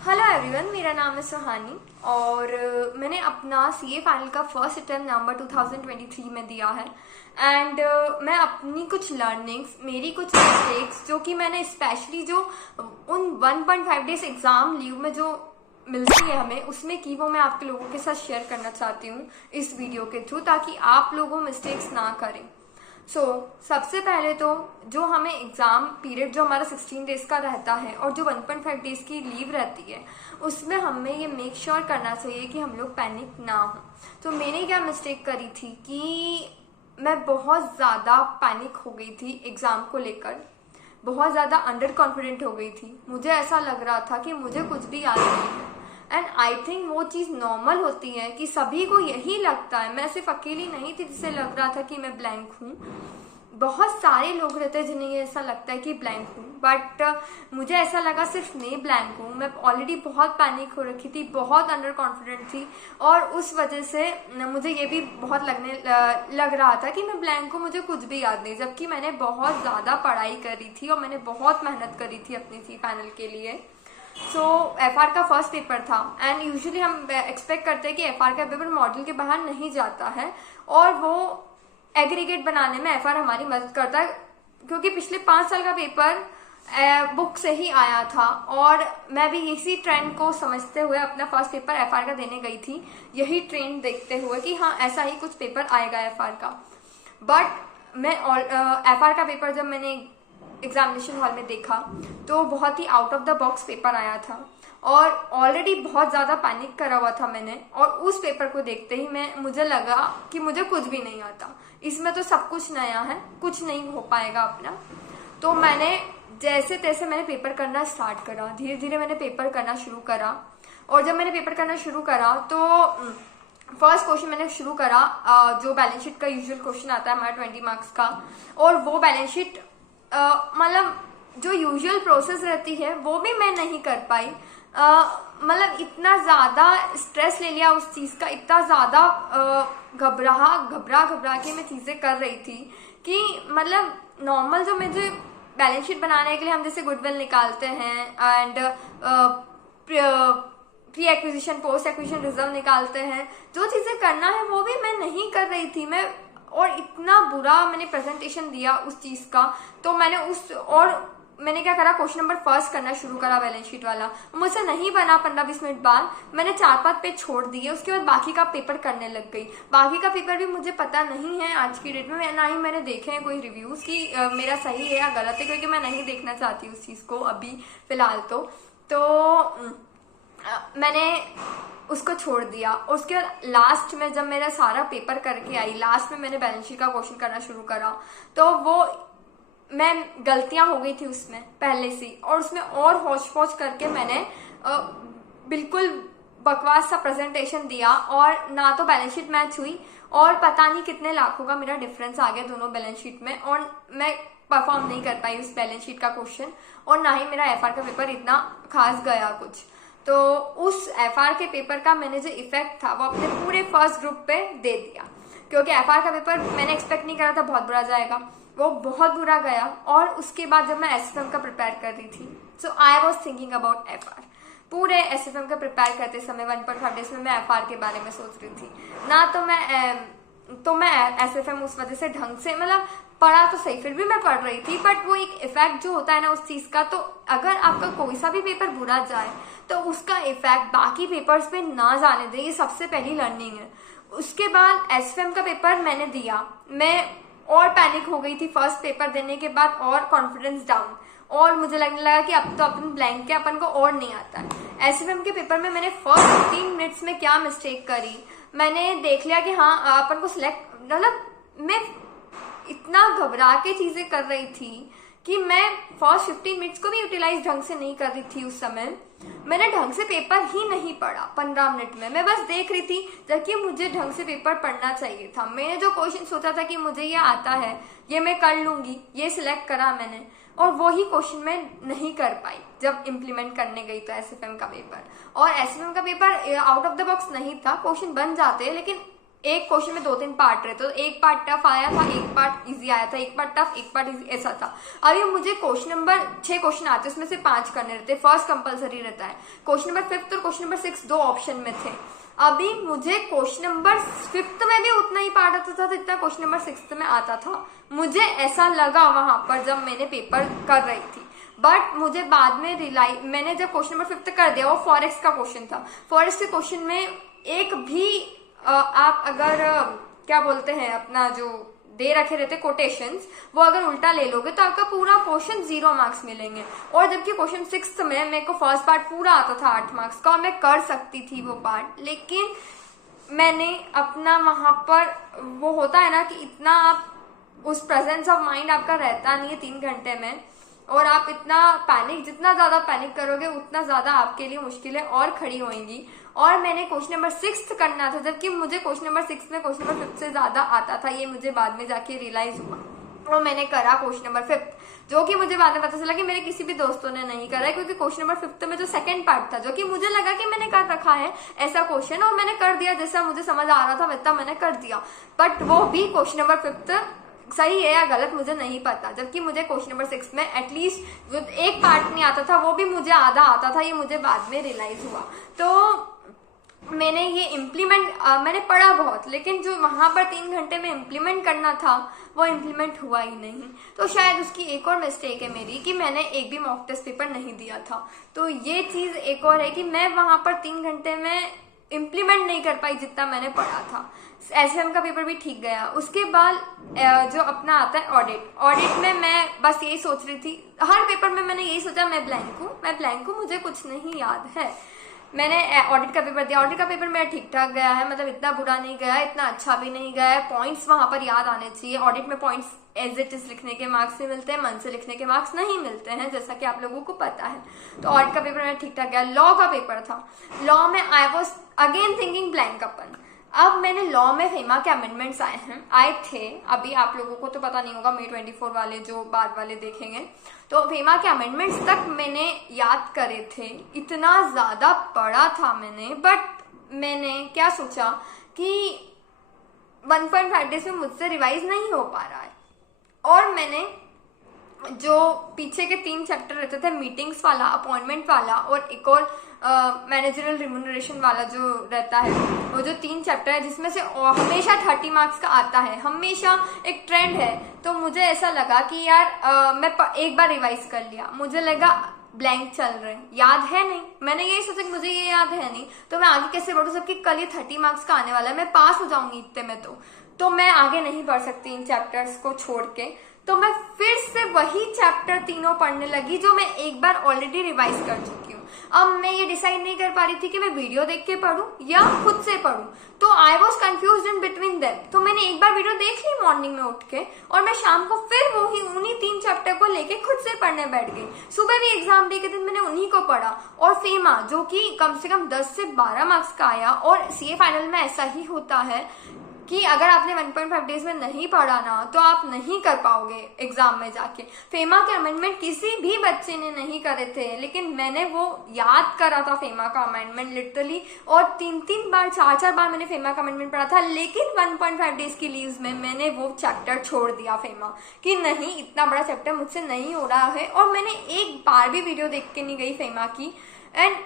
Hello everyone, मेरा नाम है सुहानी और मैंने अपना सीए फाइनल का फर्स्ट अटेम्प्ट नवंबर 2023 में दिया है। एंड मैं अपनी कुछ लर्निंग्स, मेरी कुछ मिस्टेक्स जो कि मैंने स्पेशली जो उन 1.5 डेज एग्जाम लीव में जो मिलती है हमें उसमें की, वो मैं आपके लोगों के साथ शेयर करना चाहती हूँ इस वीडियो के थ्रू, ताकि आप लोगों मिस्टेक्स ना करें। सबसे पहले तो जो हमें एग्जाम पीरियड जो हमारा 16 डेज का रहता है और जो 1.5 डेज की लीव रहती है, उसमें हमें ये मेक श्योर करना चाहिए कि हम लोग पैनिक ना हो। तो मैंने क्या मिस्टेक करी थी कि मैं बहुत ज़्यादा पैनिक हो गई थी एग्ज़ाम को लेकर, बहुत ज़्यादा अंडर कॉन्फिडेंट हो गई थी। मुझे ऐसा लग रहा था कि मुझे कुछ भी याद नहीं है। एंड आई थिंक वो चीज़ नॉर्मल होती है कि सभी को यही लगता है। मैं सिर्फ अकेली नहीं थी जिसे लग रहा था कि मैं ब्लैंक हूँ। बहुत सारे लोग रहते हैं जिन्हें ऐसा लगता है कि ब्लैंक हूँ, बट मुझे ऐसा लगा सिर्फ मैं ब्लैंक हूँ। मैं ऑलरेडी बहुत पैनिक हो रखी थी, बहुत अंडर कॉन्फिडेंट थी और उस वजह से मुझे ये भी बहुत लग रहा था कि मैं ब्लैंक हूँ, मुझे कुछ भी याद नहीं, जबकि मैंने बहुत ज़्यादा पढ़ाई करी थी और मैंने बहुत मेहनत करी थी अपनी सी फाइनल के लिए। एफआर का फर्स्ट पेपर था एंड यूजुअली हम एक्सपेक्ट करते हैं कि एफआर का पेपर मॉडल के बाहर नहीं जाता है और वो एग्रीगेट बनाने में एफआर हमारी मदद करता है, क्योंकि पिछले 5 साल का पेपर बुक से ही आया था और मैं भी इसी ट्रेंड को समझते हुए अपना फर्स्ट पेपर एफआर का देने गई थी, यही ट्रेंड देखते हुए कि हाँ ऐसा ही कुछ पेपर आएगा एफआर का। बट मैं एफआर का पेपर जब मैंने एग्जामिनेशन हॉल में देखा तो बहुत ही out of the box paper आया था और ऑलरेडी बहुत ज़्यादा पैनिक करा हुआ था मैंने। और उस पेपर को देखते ही मुझे लगा कि मुझे कुछ भी नहीं आता, इसमें तो सब कुछ नया है, कुछ नहीं हो पाएगा अपना। तो मैंने जैसे तैसे मैंने पेपर करना स्टार्ट करा, धीरे धीरे मैंने पेपर करना शुरू करा। और जब मैंने पेपर करना शुरू करा तो फर्स्ट क्वेश्चन मैंने शुरू करा जो बैलेंस शीट का यूजुअल क्वेश्चन आता है हमारा 20 मार्क्स का। और वो बैलेंस शीट मतलब जो यूजुअल प्रोसेस रहती है वो भी मैं नहीं कर पाई। मतलब इतना ज़्यादा स्ट्रेस ले लिया उस चीज़ का, इतना ज़्यादा घबरा के मैं चीज़ें कर रही थी कि मतलब नॉर्मल जो मुझे बैलेंस शीट बनाने के लिए हम जैसे गुडविल निकालते हैं and pre acquisition post acquisition reserve निकालते हैं, जो चीज़ें करना है वो भी मैं नहीं कर रही थी मैं। और इतना बुरा मैंने प्रेजेंटेशन दिया उस चीज़ का। तो मैंने क्या करा, क्वेश्चन नंबर फर्स्ट करना शुरू करा बैलेंस शीट वाला। मुझसे नहीं बना, 15-20 मिनट बाद मैंने 4-5 पेज छोड़ दिए। उसके बाद बाकी का पेपर करने लग गई। बाकी का पेपर भी मुझे पता नहीं है आज की डेट में, ना ही मैंने देखे हैं कोई रिव्यूज कि मेरा सही है या गलत है, क्योंकि मैं नहीं देखना चाहती उस चीज़ को अभी फिलहाल। तो मैंने उसको छोड़ दिया। और उसके बाद लास्ट में जब मेरा सारा पेपर करके आई, लास्ट में मैंने बैलेंस शीट का क्वेश्चन करना शुरू करा, तो वो मैं गलतियां हो गई थी उसमें पहले से, और उसमें और होच पोच करके मैंने बिल्कुल बकवास सा प्रेजेंटेशन दिया और ना तो बैलेंस शीट मैच हुई और पता नहीं कितने लाखों का मेरा डिफरेंस आ गया दोनों बैलेंस शीट में, और मैं परफॉर्म नहीं कर पाई उस बैलेंस शीट का क्वेश्चन, और ना ही मेरा एफआर का पेपर इतना खास गया कुछ। तो उस एफआर के पेपर का मैंने जो इफेक्ट था वो अपने पूरे फर्स्ट ग्रुप पे दे दिया, क्योंकि एफआर का पेपर मैंने एक्सपेक्ट नहीं करा था बहुत बुरा जाएगा, वो बहुत बुरा गया। और उसके बाद जब मैं एसएफएम का प्रिपेयर कर रही थी, so I was thinking about FR. पूरे एसएफएम का प्रिपेयर करते समय 1.5 डेज में मैं एफआर के बारे में सोच रही थी ना। तो मैं एसएफएम उस वजह से ढंग से मतलब पढ़ा तो सही, फिर भी मैं पढ़ रही थी, बट वो एक इफेक्ट जो होता है ना उस चीज का, तो अगर आपका कोई सा भी पेपर बुरा जाए तो उसका इफेक्ट बाकी पेपर्स पे ना जाने दे, ये सबसे पहली लर्निंग है। उसके बाद एसएफएम का पेपर मैंने दिया, मैं और पैनिक हो गई थी फर्स्ट पेपर देने के बाद, और कॉन्फिडेंस डाउन, और मुझे लगने लगा कि अब तो अपन ब्लैंक के, अपन को और नहीं आता है। एसएफएम के पेपर में मैंने फर्स्ट 3 मिनट्स में क्या मिस्टेक करी, मैंने देख लिया कि हाँ अपन को सिलेक्ट, मतलब मैं इतना घबरा के चीजें कर रही थी कि मैं फर्स्ट 15 मिनट्स को भी यूटिलाइज ढंग से नहीं कर रही थी उस समय। मैंने ढंग से पेपर ही नहीं पढ़ा 15 मिनट में, मैं बस देख रही थी जबकि मुझे ढंग से पेपर पढ़ना चाहिए था। मैंने जो क्वेश्चन सोचा था कि मुझे ये आता है, ये मैं कर लूंगी, ये सिलेक्ट करा मैंने, और वही क्वेश्चन मैं नहीं कर पाई जब इम्प्लीमेंट करने गई तो एसएफएम का पेपर। और एसएफएम का paper out of the box नहीं था, क्वेश्चन बन जाते हैं, लेकिन एक क्वेश्चन में 2-3 पार्ट रहते, तो एक पार्ट टफ आया था, एक पार्ट इजी आया था, एक पार्ट टफ, एक पार्ट इजी, ऐसा था। अभी मुझे क्वेश्चन नंबर 6 क्वेश्चन आते हैं, उसमें से 5 करने रहते, फर्स्ट कंपलसरी रहता है। क्वेश्चन नंबर 5 और क्वेश्चन नंबर 6 2 ऑप्शन में थे। अभी मुझे क्वेश्चन नंबर 5 में भी उतना ही पार्ट आता था जितना क्वेश्चन नंबर 6 में आता था। मुझे ऐसा लगा वहां पर जब मैंने पेपर कर रही थी, बट मुझे बाद में मैंने जब क्वेश्चन नंबर 5 कर दिया, वो फॉरेक्स का क्वेश्चन था। फॉरेक्स के क्वेश्चन में एक भी आप अगर क्या बोलते हैं अपना जो दे रखे रहते कोटेशंस, वो अगर उल्टा ले लोगे तो आपका पूरा क्वेश्चन 0 मार्क्स मिलेंगे। और जबकि क्वेश्चन 6 में मेरे को फर्स्ट पार्ट पूरा आता था 8 मार्क्स का, और मैं कर सकती थी वो पार्ट, लेकिन मैंने अपना वहां पर वो होता है ना कि इतना आप उस प्रेजेंस ऑफ माइंड आपका रहता नहीं है 3 घंटे में, और आप इतना जितना ज्यादा पैनिक करोगे उतना ज्यादा आपके लिए मुश्किलें और खड़ी होंगी। और मैंने क्वेश्चन नंबर 6 करना था, जबकि मुझे क्वेश्चन नंबर 6 में क्वेश्चन नंबर 5 से ज्यादा आता था, ये मुझे बाद में जाके रियलाइज हुआ। और मैंने करा क्वेश्चन नंबर 5, जो कि मुझे बाद में पता चला कि मेरे किसी भी दोस्तों ने नहीं करा है, क्योंकि क्वेश्चन नंबर 5 में जो सेकंड पार्ट था, जो कि मुझे लगा कि मैंने कर रखा है ऐसा क्वेश्चन, और मैंने कर दिया जैसा मुझे समझ आ रहा था वैसा मैंने कर दिया, बट वो भी क्वेश्चन नंबर 5 सही है या गलत मुझे नहीं पता। जबकि मुझे क्वेश्चन नंबर 6 में एटलीस्ट जो एक पार्ट नहीं आता था, वो भी मुझे आधा आता था, ये मुझे बाद में रियलाइज हुआ। तो मैंने ये मैंने पढ़ा बहुत, लेकिन जो वहां पर 3 घंटे में इम्प्लीमेंट करना था वो इम्प्लीमेंट हुआ ही नहीं। तो शायद उसकी एक और मिस्टेक है मेरी कि मैंने एक भी मॉक टेस्ट पेपर नहीं दिया था। तो ये चीज एक और है कि मैं वहां पर 3 घंटे में इम्प्लीमेंट नहीं कर पाई जितना मैंने पढ़ा था। एसएम का पेपर भी ठीक गया। उसके बाद जो अपना आता है ऑडिट में मैं बस यही सोच रही थी, हर पेपर में मैंने यही सोचा मैं ब्लैंक हूँ, मुझे कुछ नहीं याद है। मैंने ऑडिट का पेपर दिया, ऑडिट का पेपर मेरा ठीक ठाक गया है, मतलब इतना बुरा नहीं गया, इतना अच्छा भी नहीं गया है। पॉइंट्स वहां पर याद आने चाहिए। ऑडिट में पॉइंट्स एज इट इज लिखने के मार्क्स भी मिलते हैं, मन से लिखने के मार्क्स नहीं मिलते हैं, जैसा कि आप लोगों को पता है। तो ऑडिट का पेपर मेरा ठीक ठाक गया। लॉ का पेपर था, लॉ में I was again thinking blank अपन। अब मैंने लॉ में फेमा के अमेंडमेंट्स आए थे, अभी आप लोगों को तो पता नहीं होगा, May 24 वाले जो बाद वाले देखेंगे, तो फेमा के अमेंडमेंट्स तक मैंने याद करे थे। इतना ज्यादा पढ़ा था मैंने, बट मैंने क्या सोचा कि 1.5 डेज में मुझसे रिवाइज नहीं हो पा रहा है। और मैंने जो पीछे के 3 चैप्टर रहते थे, मीटिंग्स वाला, अपॉइंटमेंट वाला और एक और मैनेजरियल रिम्यूनरेशन वाला जो रहता है, वो जो 3 चैप्टर है जिसमें से हमेशा 30 मार्क्स का आता है, हमेशा एक ट्रेंड है। तो मुझे ऐसा लगा कि यार मैं एक बार रिवाइज कर लिया, मुझे लगा ब्लैंक चल रहे, याद है नहीं। मैंने यही सोचा कि मुझे ये याद है नहीं, तो मैं आगे कैसे बढ़ू, सबकी कल ही 30 मार्क्स का आने वाला है, मैं पास हो जाऊंगी इतने में। तो मैं आगे नहीं बढ़ सकती इन चैप्टर्स को छोड़ के। तो मैं फिर से वही चैप्टर तीनों पढ़ने लगी जो मैं एक बार ऑलरेडी रिवाइज कर चुकी हूँ। अब मैं ये डिसाइड नहीं कर पा रही थी कि मैं वीडियो देख के पढूं या खुद से पढूं, तो I was confuse in between them. तो मैंने एक बार वीडियो देख ली मॉर्निंग में उठ के, और मैं शाम को फिर उन्हीं 3 चैप्टर को लेके खुद से पढ़ने बैठ गई। सुबह भी एग्जाम डे के दिन मैंने उन्हीं को पढ़ा, और फेमा जो कि कम से कम 10 से 12 मार्क्स का आया। और सीए फाइनल में ऐसा ही होता है कि अगर आपने 1.5 डेज में नहीं पढ़ा ना, तो आप नहीं कर पाओगे एग्जाम में जाके। फेमा के अमेंडमेंट किसी भी बच्चे ने नहीं करे थे, लेकिन मैंने वो याद करा था फेमा का अमेंडमेंट लिटरली, और 3-3 बार 4-4 बार मैंने फेमा का अमेंडमेंट पढ़ा था। लेकिन 1.5 डेज की लीव्स में मैंने वो चैप्टर छोड़ दिया फेमा, कि नहीं इतना बड़ा चैप्टर मुझसे नहीं हो रहा है। और मैंने एक बार भी वीडियो देख के नहीं गई फेमा की। एंड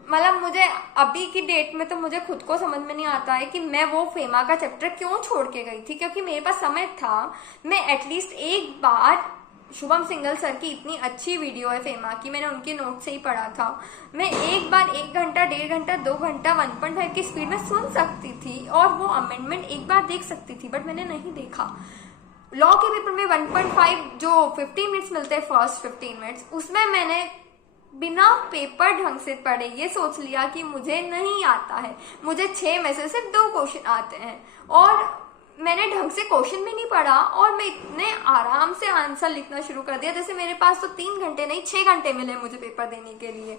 मतलब मुझे अभी की डेट में तो मुझे खुद को समझ में नहीं आता है कि मैं वो फेमा का चैप्टर क्यों छोड़ के गई थी, क्योंकि मेरे पास समय था। मैं एटलीस्ट एक बार शुभम सिंगल सर की इतनी अच्छी वीडियो है फेमा की, मैंने उनके नोट से ही पढ़ा था, मैं एक बार 1 घंटा 1.5 घंटा 2 घंटा 1.5 की स्पीड में सुन सकती थी और वो अमेंडमेंट एक बार देख सकती थी, बट मैंने नहीं देखा। लॉ के पेपर में 1.5 जो 15 मिनट्स मिलते हैं, फर्स्ट 15 मिनट्स, उसमें मैंने बिना पेपर ढंग से पढ़े ये सोच लिया कि मुझे नहीं आता है, मुझे 6 में से सिर्फ 2 क्वेश्चन आते हैं, और मैंने ढंग से क्वेश्चन भी नहीं पढ़ा, और मैं इतने आराम से आंसर लिखना शुरू कर दिया जैसे मेरे पास तो 3 घंटे नहीं 6 घंटे मिले मुझे पेपर देने के लिए।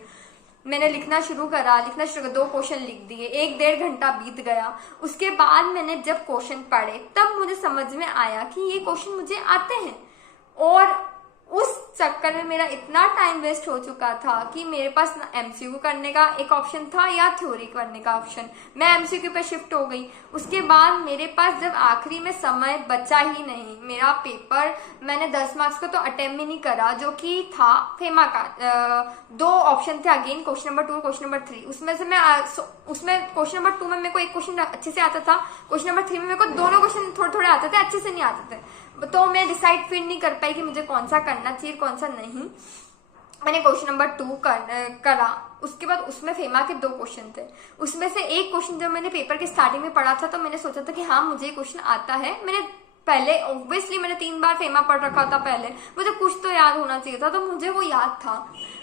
मैंने लिखना शुरू करा, 2 क्वेश्चन लिख दिए, 1-1.5 घंटा बीत गया। उसके बाद मैंने जब क्वेश्चन पढ़े तब मुझे समझ में आया कि ये क्वेश्चन मुझे आते हैं, और उस चक्कर में मेरा इतना टाइम वेस्ट हो चुका था कि मेरे पास ना एमसीक्यू करने का एक ऑप्शन था या थ्योरी करने का ऑप्शन। मैं एमसीक्यू पे शिफ्ट हो गई। उसके बाद मेरे पास जब आखिरी में समय बचा ही नहीं, मेरा पेपर मैंने 10 मार्क्स का तो अटेम्प्ट ही नहीं करा, जो कि था फेमा का। 2 ऑप्शन थे अगेन, क्वेश्चन नंबर 2 और क्वेश्चन नंबर 3। उसमें क्वेश्चन नंबर 2 में मेरे को एक क्वेश्चन अच्छे से आता था, क्वेश्चन नंबर 3 में मेरे को दोनों क्वेश्चन थोड़े थोड़े आते थे, अच्छे से नहीं आते थे। तो मैं डिसाइड फिर नहीं कर पाई कि मुझे कौन सा करना चाहिए कौन सा नहीं। मैंने क्वेश्चन नंबर 2 करा। उसके बाद उसमें फेमा के 2 क्वेश्चन थे। उसमें से एक क्वेश्चन जब मैंने पेपर के स्टार्टिंग में पढ़ा था तो मैंने सोचा था कि हाँ मुझे क्वेश्चन आता है। मैंने पहले ऑब्वियसली मैंने 3 बार फेमा पढ़ रखा था, पहले मुझे कुछ तो याद होना चाहिए था, तो मुझे वो याद था।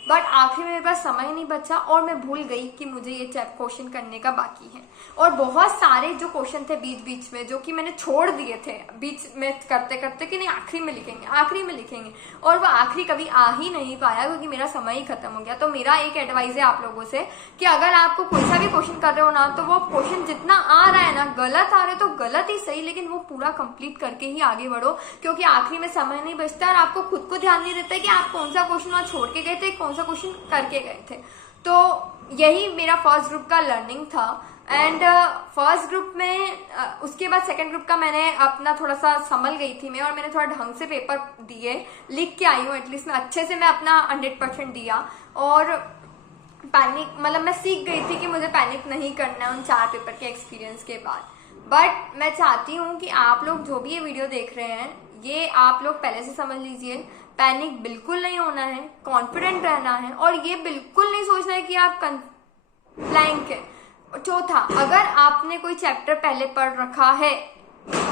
बट आखिर में मेरे पास समय नहीं बचा और मैं भूल गई कि मुझे ये क्वेश्चन करने का बाकी है। और बहुत सारे जो क्वेश्चन थे बीच बीच में जो कि मैंने छोड़ दिए थे बीच में करते करते कि नहीं आखिरी में लिखेंगे आखिरी में लिखेंगे, और वो आखिरी कभी आ ही नहीं पाया क्योंकि मेरा समय ही खत्म हो गया। तो मेरा एक एडवाइस है आप लोगों से कि अगर आपको कोई सा भी क्वेश्चन कर रहे हो ना, तो वो क्वेश्चन जितना आ रहा है ना, गलत आ रहे तो गलत ही सही, लेकिन वो पूरा कंप्लीट करके ही आगे बढ़ो, क्योंकि आखिरी में समय नहीं बचता और आपको खुद को ध्यान नहीं रहता है कि आप कौन सा क्वेश्चन वहां छोड़ के गए थे, कौन सा क्वेश्चन करके गए थे। तो यही मेरा फर्स्ट ग्रुप का लर्निंग था। एंड फर्स्ट ग्रुप में उसके बाद सेकंड ग्रुप का मैंने अपना थोड़ा सा संभल गई थी मैं, और मैंने थोड़ा ढंग से पेपर दिए, लिख के आई हूँ एटलीस्ट मैं अच्छे से, मैं अपना 100% दिया। और पैनिक मतलब मैं सीख गई थी कि मुझे पैनिक नहीं करना है उन 4 पेपर के एक्सपीरियंस के बाद। बट मैं चाहती हूँ कि आप लोग जो भी ये वीडियो देख रहे हैं, ये आप लोग पहले से समझ लीजिए, पैनिक बिल्कुल नहीं होना है, कॉन्फिडेंट रहना है, और ये बिल्कुल नहीं सोचना है कि आप ब्लैंक है। चौथा, अगर आपने कोई चैप्टर पहले पढ़ रखा है,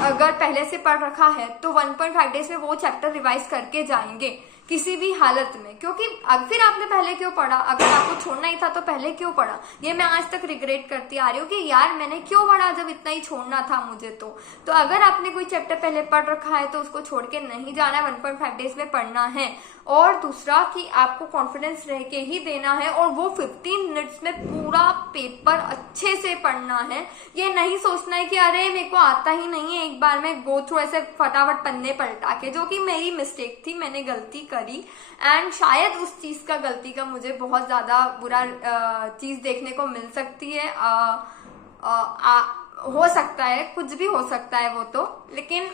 अगर पहले से पढ़ रखा है तो 1.5 डेज में वो चैप्टर रिवाइज करके जाएंगे किसी भी हालत में, क्योंकि फिर आपने पहले क्यों पढ़ा, अगर आपको छोड़ना ही था तो पहले क्यों पढ़ा। ये मैं आज तक रिग्रेट करती आ रही हूँ कि यार मैंने क्यों पढ़ा जब इतना ही छोड़ना था मुझे। तो अगर आपने कोई चैप्टर पहले पढ़ रखा है तो उसको छोड़ के नहीं जाना है, 1.5 डेज में पढ़ना है। और दूसरा कि आपको कॉन्फिडेंस रह के ही देना है, और वो 15 मिनट्स में पूरा पेपर अच्छे से पढ़ना है। ये नहीं सोचना है कि अरे मेरे को आता ही नहीं है, एक बार में गो थ्रू ऐसे फटाफट पन्ने पलटा के, जो कि मेरी मिस्टेक थी, मैंने गलती करी। एंड शायद उस चीज का गलती का मुझे बहुत ज्यादा बुरा चीज देखने को मिल सकती है। हो सकता है, कुछ भी हो सकता है वो तो, लेकिन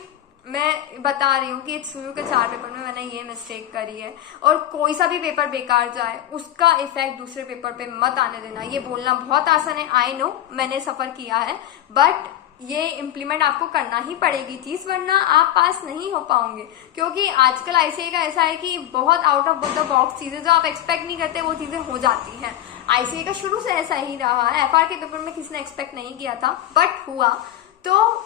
मैं बता रही हूँ कि शुरू के 4 पेपर में मैंने ये मिस्टेक करी है। और कोई सा भी पेपर बेकार जाए उसका इफेक्ट दूसरे पेपर पे मत आने देना। ये बोलना बहुत आसान है, आई नो, मैंने सफर किया है, बट ये इम्प्लीमेंट आपको करना ही पड़ेगी चीज, वरना आप पास नहीं हो पाओगे। क्योंकि आजकल आईसीए का ऐसा है कि बहुत आउट ऑफ द बॉक्स चीजें जो आप एक्सपेक्ट नहीं करते वो चीजें हो जाती हैं। आईसीए का शुरू से ऐसा ही रहा है, एफआर के पेपर में किसी ने एक्सपेक्ट नहीं किया था बट हुआ। तो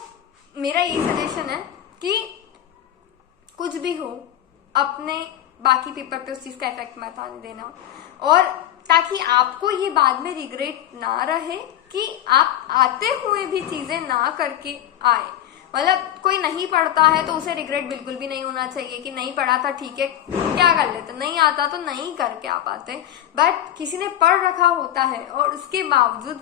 मेरा यही सजेशन है कि कुछ भी हो अपने बाकी पेपर पे उस चीज का इफेक्ट मत आने देना, और ताकि आपको ये बाद में रिग्रेट ना रहे कि आप आते हुए भी चीजें ना करके आए। मतलब कोई नहीं पढ़ता है तो उसे रिग्रेट बिल्कुल भी नहीं होना चाहिए कि नहीं पढ़ा था, ठीक है क्या कर लेते, नहीं आता तो नहीं करके आ पाते। बट किसी ने पढ़ रखा होता है और उसके बावजूद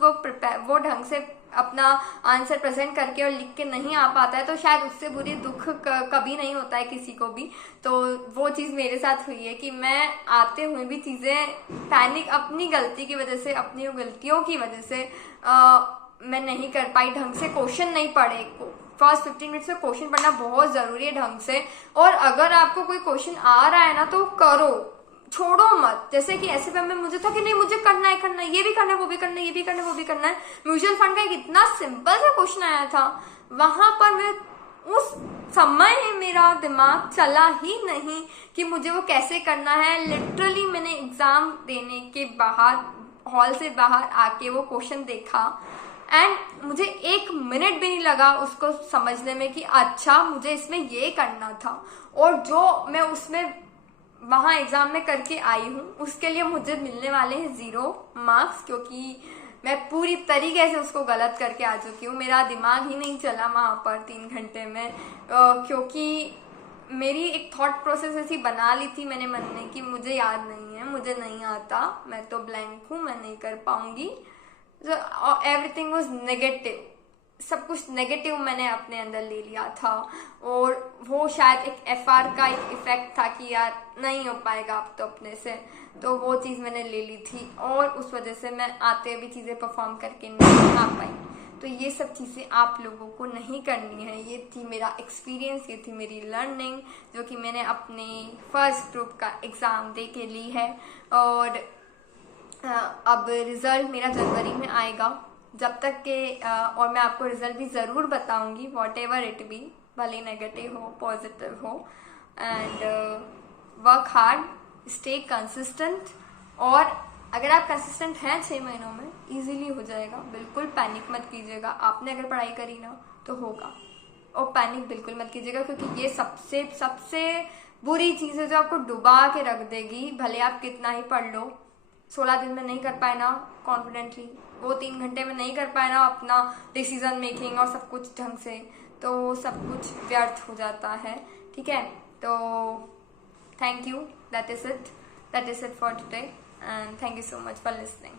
वो ढंग से अपना आंसर प्रेजेंट करके और लिख के नहीं आ पाता है, तो शायद उससे बुरी दुख कभी नहीं होता है किसी को भी। तो वो चीज मेरे साथ हुई है कि मैं आते हुए भी चीजें पैनिक अपनी गलती की वजह से, अपनी गलतियों की वजह से मैं नहीं कर पाई, ढंग से क्वेश्चन नहीं पढ़े। फर्स्ट 15 मिनट्स में क्वेश्चन पढ़ना बहुत जरूरी है ढंग से। और अगर आपको कोई क्वेश्चन आ रहा है ना तो करो, छोड़ो मत। जैसे कि एसएफएम में मुझे था कि नहीं मुझे करना है, ये भी करना है, वो भी करना है, ये भी करना है, वो भी करना है। म्यूचुअल फंड का एक इतना सिंपल सा क्वेश्चन आया था, वहां पर मैं उस समय मेरा दिमाग चला ही नहीं कि मुझे वो कैसे करना है। लिटरली मैंने एग्जाम देने के बाहर, हॉल से बाहर आके वो क्वेश्चन देखा एंड मुझे 1 मिनट भी नहीं लगा उसको समझने में कि अच्छा मुझे इसमें ये करना था। और जो मैं उसमें वहां एग्जाम में करके आई हूँ उसके लिए मुझे मिलने वाले हैं 0 मार्क्स, क्योंकि मैं पूरी तरीके से उसको गलत करके आ चुकी हूँ। मेरा दिमाग ही नहीं चला वहां पर 3 घंटे में, क्योंकि मेरी एक थॉट प्रोसेस ऐसी बना ली थी मैंने मन में कि मुझे याद नहीं है, मुझे नहीं आता, मैं तो ब्लैंक हूँ, मैं नहीं कर पाऊंगी। Everything was negative. सब कुछ नेगेटिव मैंने अपने अंदर ले लिया था, और वो शायद एक एफआर का एक इफेक्ट था कि यार नहीं हो पाएगा अब तो अपने से, तो वो चीज़ मैंने ले ली थी और उस वजह से मैं आते हुए चीज़ें परफॉर्म करके नहीं आ पाई। तो ये सब चीज़ें आप लोगों को नहीं करनी है। ये थी मेरा एक्सपीरियंस, ये थी मेरी लर्निंग जो कि मैंने अपने फर्स्ट ग्रुप का एग्ज़ाम दे के ली है। और अब रिज़ल्ट मेरा जनवरी में आएगा, जब तक के और मैं आपको रिज़ल्ट भी ज़रूर बताऊंगी, वॉट एवर इट बी, भले नेगेटिव हो पॉजिटिव हो। And work hard, stay consistent, और अगर आप कंसिस्टेंट हैं 6 महीनों में इजीली हो जाएगा। बिल्कुल पैनिक मत कीजिएगा, आपने अगर पढ़ाई करी ना तो होगा, और पैनिक बिल्कुल मत कीजिएगा, क्योंकि ये सबसे सबसे बुरी चीज़ है जो आपको डुबा के रख देगी। भले आप कितना ही पढ़ लो, 16 दिन में नहीं कर पाए ना कॉन्फिडेंटली, वो 3 घंटे में नहीं कर पाए ना अपना डिसीजन मेकिंग और सब कुछ ढंग से, तो सब कुछ व्यर्थ हो जाता है। ठीक है, तो thank you, that is it for today, and thank you so much for listening.